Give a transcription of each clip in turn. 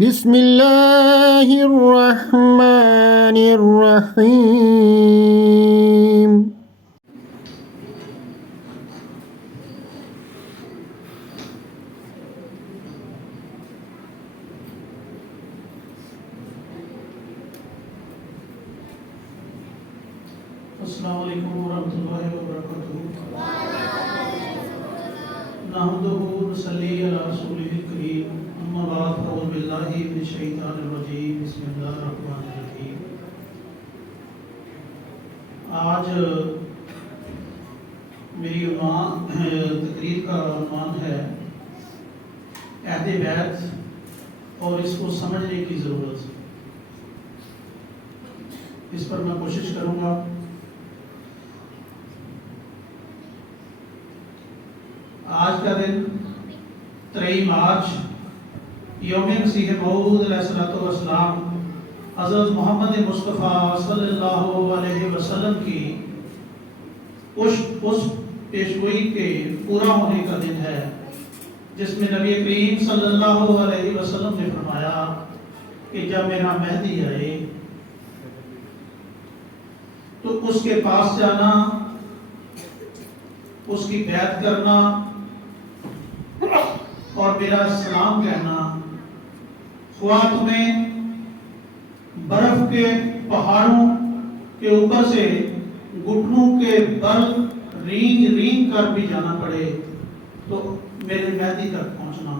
بسم اللہ الرحمن الرحیم السلام علیکم ورحمۃ اللہ وبرکاتہ نحمدہ ونصلی علی رسولہ الکریم اما بعد فاعوذ باللہ من الشیطان الرجیم بسم اللہ الرحمن الرحیم آج میری تقریر کا عنوان ہے عہد بیعت اور اس کو سمجھنے کی ضرورت. اس پر میں کوشش کروں گا. آج کا دن 3 مارچ یوم مسیح موعود علیہ السلام حضرت محمد مصطفیٰ صلی اللہ علیہ وسلم کی اس پیشگوئی کے پورا ہونے کا دن ہے جس میں نبی کریم صلی اللہ علیہ وسلم نے فرمایا کہ جب میرا مہدی آئے تو اس کے پاس جانا، اس کی بیعت کرنا اور میرا سلام کہنا. خواہ تمہیں برف کے پہاڑوں کے اوپر سے گھٹنوں کے بل رینگ رینگ کر بھی جانا پڑے تو میرے مہدی تک پہنچنا.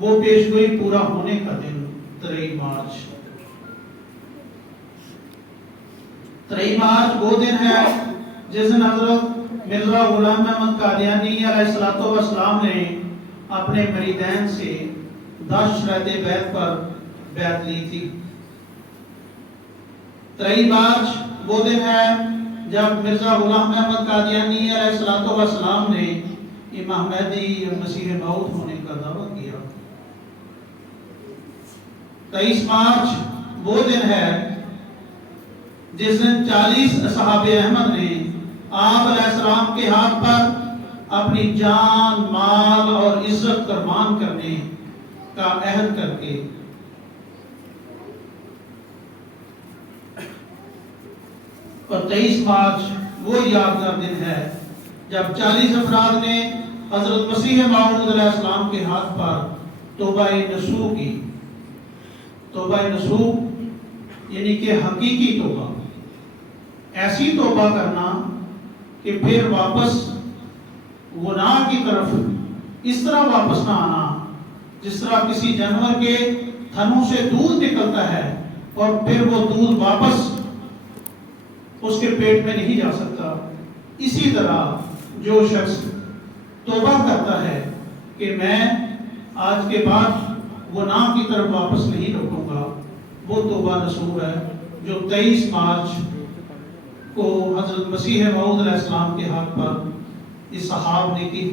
وہ پیشگوئی پورا ہونے کا دن 3 مارچ. 3 مارچ وہ دن ہے جس دن حضرت مرزا غلام احمد قادیانی علیہ السلام نے اپنے مریدین سے 10 شرائط بیعت پر بیعت لی تھی. 3 مارچ وہ دن ہے جب مرزا غلام احمد قادیانی علیہ السلام نے امام مہدی مسیح موعود ہونے کا دعویٰ کیا. 23 مارچ وہ دن ہے جس دن 40 اصحاب احمد نے آپ علیہ السلام کے ہاتھ پر اپنی جان، مال اور عزت قربان کرنے کا عہد کر کے اور 23 مارچ وہ یادگار دن ہے جب 40 افراد نے حضرت مسیح موعود علیہ السلام کے ہاتھ پر توبہ نصوح کی. توبہ نصوح یعنی کہ حقیقی توبہ، ایسی توبہ کرنا کہ پھر واپس گناہ کی طرف اس طرح واپس نہ آنا جس طرح کسی جانور کے تھنوں سے دودھ نکلتا ہے اور پھر وہ دودھ واپس اس کے پیٹ میں نہیں جا سکتا. اسی طرح جو شخص توبہ کرتا ہے کہ میں آج کے بعد گناہ کی طرف واپس نہیں لوٹوں گا، وہ توبہ نصوح ہے جو 23 مارچ کو حضرت مسیح موعود علیہ السلام کے ہاتھ پر اس صحاب نے کی.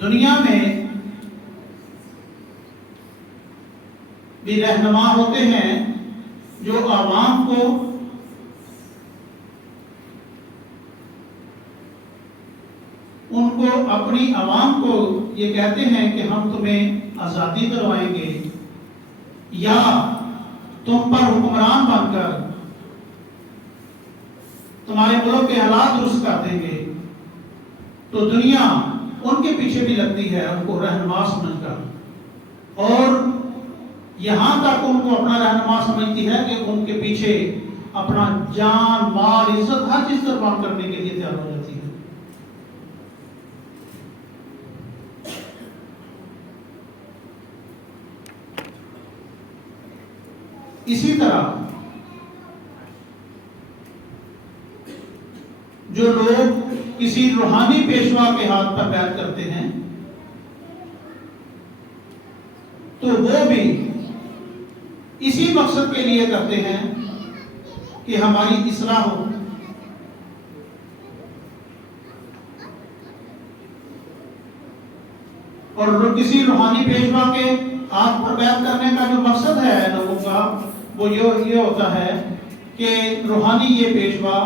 دنیا میں بھی رہنما ہوتے ہیں جو عوام کو اپنی عوام کو یہ کہتے ہیں کہ ہم تمہیں آزادی دلوائیں گے یا تم پر حکمران بن کر تمہارے ملک کے حالات درست کر دیں گے. تو دنیا ان کے پیچھے بھی لگتی ہے ان کو رہنما سمجھ کر، اور یہاں تک ان کو اپنا رہنما سمجھتی ہے کہ ان کے پیچھے اپنا جان، مال، عزت ہر چیز قربان کرنے کے لیے تیار ہو جاتی ہے. اسی طرح جو لوگ کسی روحانی پیشوا کے ہاتھ پر بیعت کرتے ہیں تو وہ بھی اسی مقصد کے لیے کرتے ہیں کہ ہماری اصلاح ہو. اور کسی روحانی پیشوا کے ہاتھ پر بیعت کرنے کا جو مقصد ہے لوگوں کا وہ یہ ہوتا ہے کہ روحانی یہ پیشوا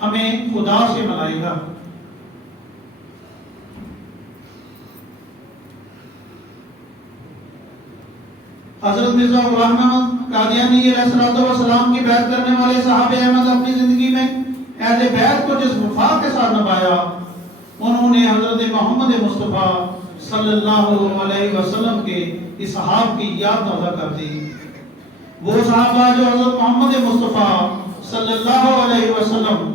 ہمیں خدا سے ملائے گا. حضرت مرزا غلام احمد قادیانی علیہ السلام کی بیعت کرنے والے صحابہ احمد اپنی زندگی میں اہل بیعت کو جس وفا کے ساتھ نبھایا، انہوں نے حضرت محمد مصطفیٰ صلی اللہ علیہ وسلم کے اصحاب کی یاد تازہ کر دی۔ وہ صحابہ جو حضرت محمد مصطفیٰ صلی اللہ علیہ وسلم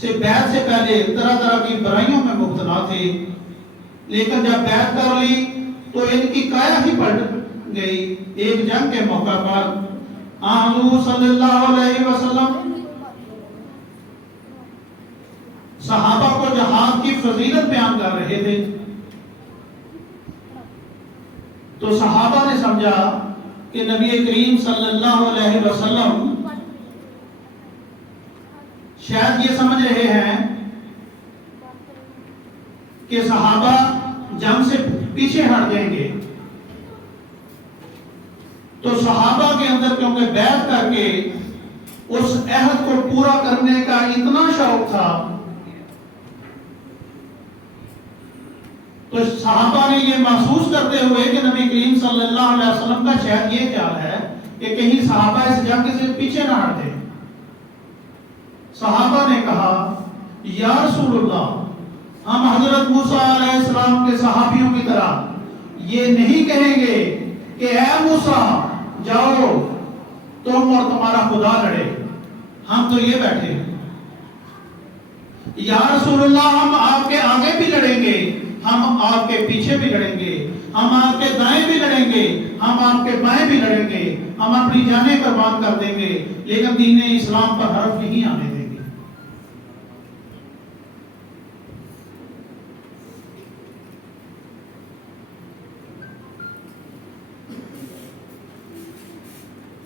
سے بیعت سے پہلے طرح طرح کی برائیوں میں مبتلا تھے، لیکن جب بیعت کر لی تو ان کی کایا ہی پلٹ گئی۔ ایک جنگ کے موقع پر حضور صلی اللہ علیہ وسلم صحابہ کو جہاد کی فضیلت بیان کر رہے تھے، تو صحابہ نے سمجھا کہ نبی کریم صلی اللہ علیہ وسلم شاید یہ سمجھ رہے ہیں کہ صحابہ جنگ سے پیچھے ہٹ جائیں گے، تو صحابہ کے اندر کیونکہ بیعت کر کے اس عہد کو پورا کرنے کا اتنا شوق تھا، تو صحابہ نے یہ محسوس کرتے ہوئے کہ نبی کریم صلی اللہ علیہ وسلم کا شاید یہ خیال ہے کہ کہیں صحابہ اس جنگ سے پیچھے نہ ہٹ جائیں، صحابہ نے کہا یا رسول اللہ، ہم حضرت موسیٰ علیہ السلام کے صحابیوں کی طرح یہ نہیں کہیں گے کہ اے موسیٰ جاؤ تم اور تمہارا خدا لڑے، ہم تو یہ بیٹھے ہیں۔ یا رسول اللہ، ہم آپ کے آگے بھی لڑیں گے، ہم آپ کے پیچھے بھی لڑیں گے، ہم آپ کے دائیں بھی لڑیں گے، ہم آپ کے بائیں بھی لڑیں گے، ہم اپنی جانیں قربان کر دیں گے، لیکن دین اسلام پر حرف نہیں آنے دیں گے۔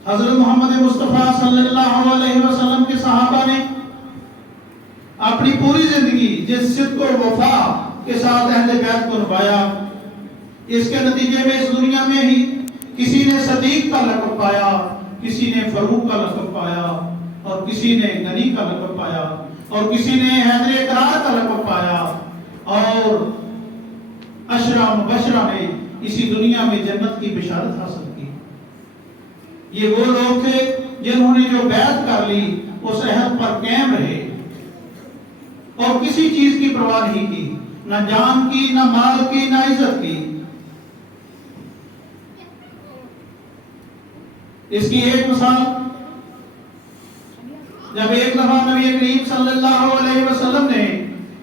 حضرت محمد مصطفیٰ صلی اللہ علیہ وسلم کے صحابہ نے اپنی پوری زندگی جس صدق و وفا کے ساتھ اہل بیعت کو نبھایا، اس کے نتیجے میں اس دنیا میں ہی کسی نے صدیق کا لقب پایا، کسی نے فاروق کا لقب پایا، اور کسی نے غنی کا لقب پایا، اور کسی نے حیدر اقرار کا لقب پایا، اور عشرہ مبشرہ نے اسی دنیا میں جنت کی بشارت حاصل کی۔ یہ وہ لوگ تھے جنہوں نے جو بیعت کر لی اس عہد پر قائم رہے اور کسی چیز کی پرواہ نہیں کی، نہ جان کی، نہ مال کی، نہ عزت کی۔ اس کی ایک مثال، جب ایک دفعہ نبی کریم صلی اللہ علیہ وسلم نے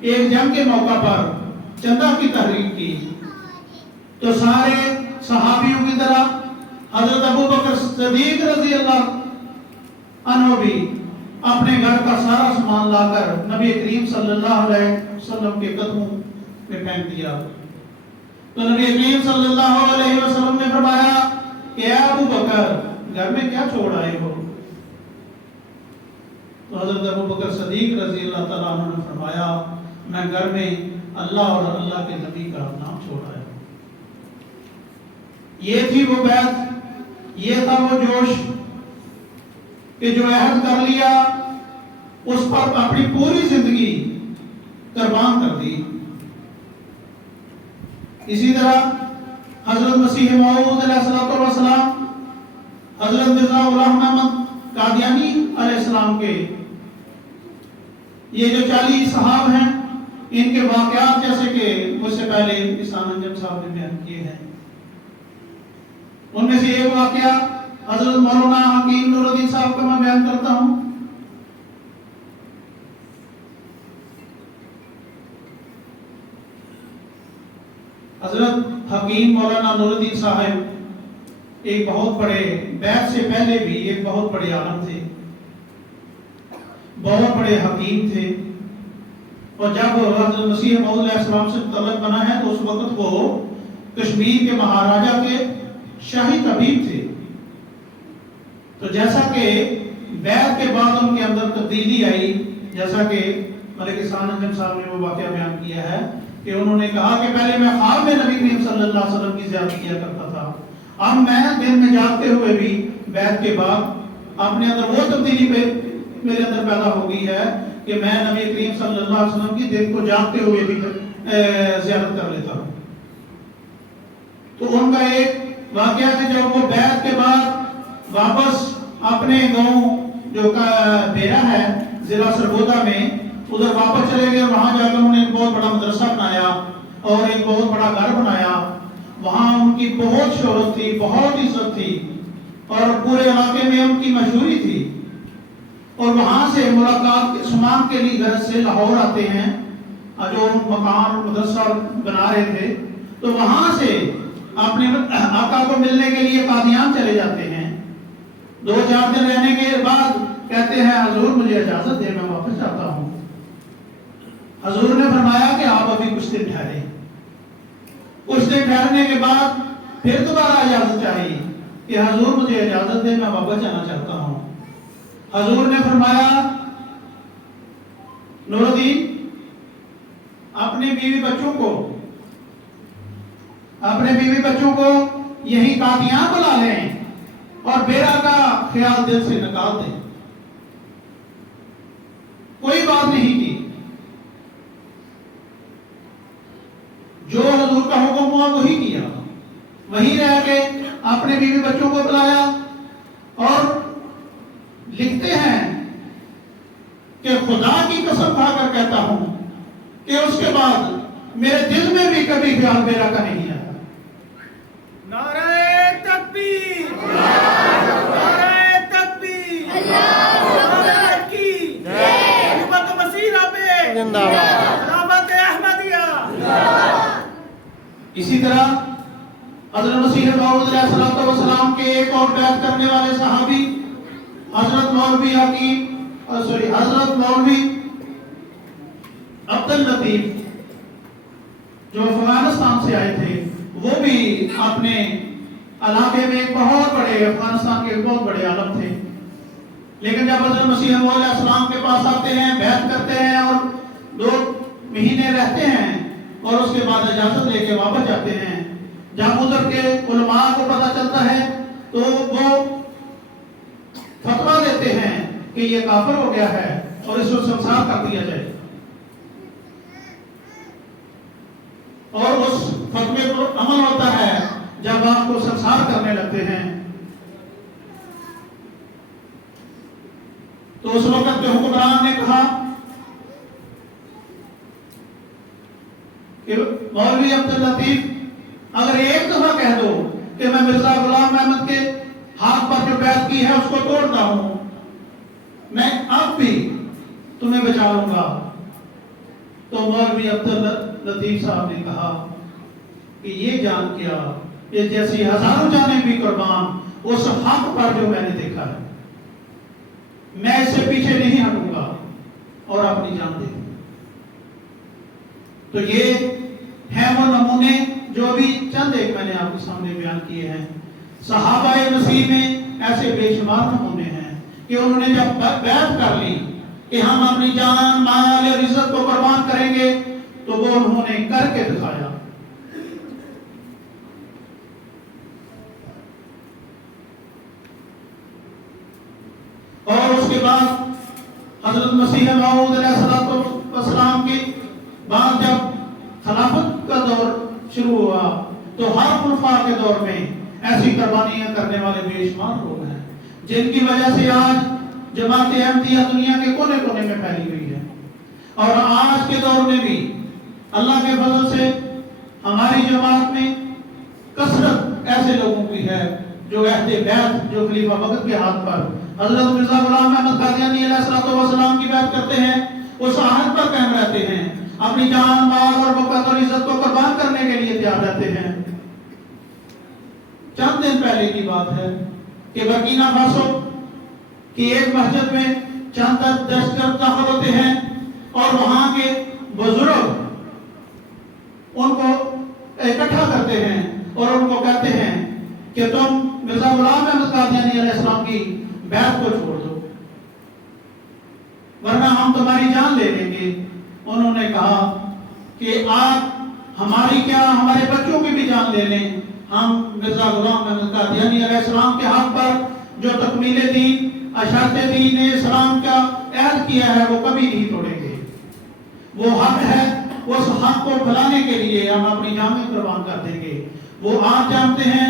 ایک جنگ کے موقع پر چندہ کی تحریک کی، تو سارے صحابیوں کی طرح حضرت ابو بکر صدیق رضی اللہ عنہ بھی اپنے گھر کا سارا سامان لا کر نبی کریم صلی اللہ علیہ وسلم کے قدموں میں پھینک دیا۔ تو نبی کریم صلی اللہ علیہ وسلم نے فرمایا کہ اے ابو بکر، گھر میں کیا چھوڑ آئے ہو؟ تو حضرت ابو بکر صدیق رضی اللہ تعالیٰ عنہ نے فرمایا، میں گھر میں اللہ اور اللہ کے نبی کا نام چھوڑ آیا ہوں۔ یہ تھی وہ بیعت، یہ تھا وہ جوش کہ جو عہد کر لیا اس پر اپنی پوری زندگی قربان کر دی۔ اسی طرح حضرت مسیح موعود علیہ السلام، حضرت مرزا غلام احمد قادیانی علیہ السلام کے یہ جو 40 صحاب ہیں، ان کے واقعات جیسے کہ مجھ سے پہلے احسان انجم صاحب نے بیان کیے ہیں، ان میں سے ایک واقعہ حضرت مولانا حکیم نور الدین صاحب کا میں بیان کرتا ہوں۔ حضرت حکیم مولانا نور الدین صاحب ایک بہت بڑے، بیعت سے پہلے بھی ایک بہت بڑے عالم تھے، بہت بڑے حکیم تھے، اور جب حضرت مسیح موعود علیہ السلام سے تعلق بنا ہے تو اس وقت وہ کشمیر کے مہاراجہ کے شاہی طبیب تھے۔ تو جیسا کہ بیعت کے بعد ان کے اندر تبدیلی آئی، جیسا کہ ملک احسان انجم صاحب نے وہ واقعہ بیان کیا ہے کہ انہوں نے کہا کہ پہلے میں خواب میں نبی کریم صلی اللہ علیہ وسلم کی زیارت کیا کرتا تھا، اب میں دن میں جاگتے ہوئے بھی بیعت کے بعد اپنے اندر وہ تبدیلی میرے اندر پیدا ہو گئی ہے کہ میں نبی کریم صلی اللہ علیہ وسلم کی دن کو جاگتے ہوئے بھی زیارت کر لیتا ہوں۔ تو ان کا ایک واقعہ کہ جب وہ بیعت کے بعد واپس اپنے گاؤں جو بیرا ہے ضلع سرگودا میں ادھر واپس چلے گئے، وہاں جا کر انہوں نے ایک بہت بڑا مدرسہ بنایا اور ایک بہت بڑا گھر بنایا. وہاں ان کی بہت شہرت تھی، بہت عزت تھی اور پورے علاقے میں ان کی مشہوری تھی. اور وہاں سے ملاقات سماعت کے لیے گھر سے لاہور آتے ہیں جو مکان مدرسہ بنا رہے تھے، تو وہاں سے اپنے آقا کو ملنے کے لیے قادیان چلے جاتے ہیں. 2-4 دن رہنے کے بعد کہتے ہیں حضور مجھے اجازت دے، میں واپس جاتا ہوں. حضور نے فرمایا کہ آپ ابھی کچھ دن ٹھہرے. کچھ دن ٹھہرنے کے بعد پھر دوبارہ اجازت چاہیے کہ حضور مجھے اجازت دے، میں واپس جانا چاہتا ہوں. حضور نے فرمایا نور الدین اپنے بیوی بچوں کو یہی قادیان بلا لیں اور بیرا کا خیال دل سے نکال دیں. کوئی بات نہیں کی، جو حضور کا حکم ہوا وہی کیا. وہیں رہ کے اپنے بیوی بچوں کو بلایا اور لکھتے ہیں کہ خدا کی قسم کھا کر کہتا ہوں کہ اس کے بعد میرے دل میں بھی کبھی خیال بیرا کا نہیں آیا. نعرہ تکبیر، نعرہ تکبیر، اللہ کی امت مسیح پہ زندہ باد. دعوت احمدیہ. اسی طرح حضرت مسیح موعود علیہ الصلوۃ والسلام کے ایک اور بیعت کرنے والے صحابی حضرت مولوی عبد اللطیف جو افغانستان سے آئے تھے، وہ بھی اپنے علاقے میں ایک بہت بڑے افغانستان کے بہت بڑے عالم تھے. لیکن جب حضرت مسیح موعود علیہ السلام کے پاس آتے ہیں، بیعت کرتے ہیں اور 2 مہینے رہتے ہیں اور اس کے بعد اجازت لے کے واپس جاتے ہیں، جب ادھر کے علماء کو پتہ چلتا ہے تو وہ فتویٰ دیتے ہیں کہ یہ کافر ہو گیا ہے اور اس کو سنسار کر دیا جائے. اور اس فتوے پر عمل ہوتا ہے جب آپ کو سنسار کرنے لگتے ہیں. تو اس وقت کے حکمران نے کہا کہ مولوی عبد اللطیف اگر ایک دفعہ کہہ دو کہ میں مرزا غلام احمد کے ہاتھ پر جو بیعت کی ہے اس کو توڑتا ہوں، میں اب بھی تمہیں بچا لوں گا. تو مولوی عبد اللطیف صاحب نے کہا کہ یہ جان کیا، یہ جیسی ہزاروں جانیں بھی قربان اس حق پر جو میں نے دیکھا ہے، میں اس سے پیچھے نہیں ہٹوں گا اور اپنی جان دے دوں. تو یہ ہیں وہ نمونے جو بھی چند ایک میں نے آپ کے سامنے بیان کیے ہیں. صحابہ مسیح میں ایسے بے شمار نمونے ہیں کہ انہوں نے جب بیعت کر لی کہ ہم اپنی جان مال اور عزت کو قربان کریں گے تو وہ انہوں نے کر کے دکھایا. اور اس کے بعد حضرت مسیح موعود علیہ السلام کی بعد جب خلافت کا دور شروع ہوا تو ہر خلفاء کے دور میں ایسی قربانیاں کرنے والے بے شمار لوگ ہیں جن کی وجہ سے آج جماعت احمدیہ دنیا کے کونے کونے میں پھیلی ہوئی ہے. اور آج کے دور میں بھی اللہ کے فضل سے ہماری جماعت میں کثرت ایسے لوگوں کی ہے جو عہد بیعت جو خلیفہ وقت کے ہاتھ پر حضرت مرزا غلام احمد قادیانی علیہ السلام کی بیعت کرتے ہیں، اس عہد پر قائم رہتے ہیں، اپنی جان مال اور وقت اور عزت کو قربان کرنے کے لیے تیار رہتے ہیں. چند دن پہلے کی بات ہے کہ برکینا فاسو کی ایک مسجد میں چند دہشتگرد داخل ہوتے ہیں اور وہاں کے بزرگ ان کو اکٹھا کرتے ہیں اور ان کو کہتے ہیں کہ تم مرزا غلام احمد قادیانی علیہ السلام کی بیعت کو چھوڑ دو ورنہ ہم تمہاری جان لے لیں گے. انہوں نے کہا کہ آپ ہماری کیا ہمارے بچوں کی بھی جان لے لیں، ہم مرزا غلام احمد قادیانی علیہ السلام کے حق پر جو تکمیل دین اشاعت دین اسلام کا عہد کیا ہے وہ کبھی نہیں توڑیں گے. وہ حق ہے، اس حق کو پھیلانے کے لیے ہم اپنی جانیں قربان کر دیں گے. وہ آپ جانتے ہیں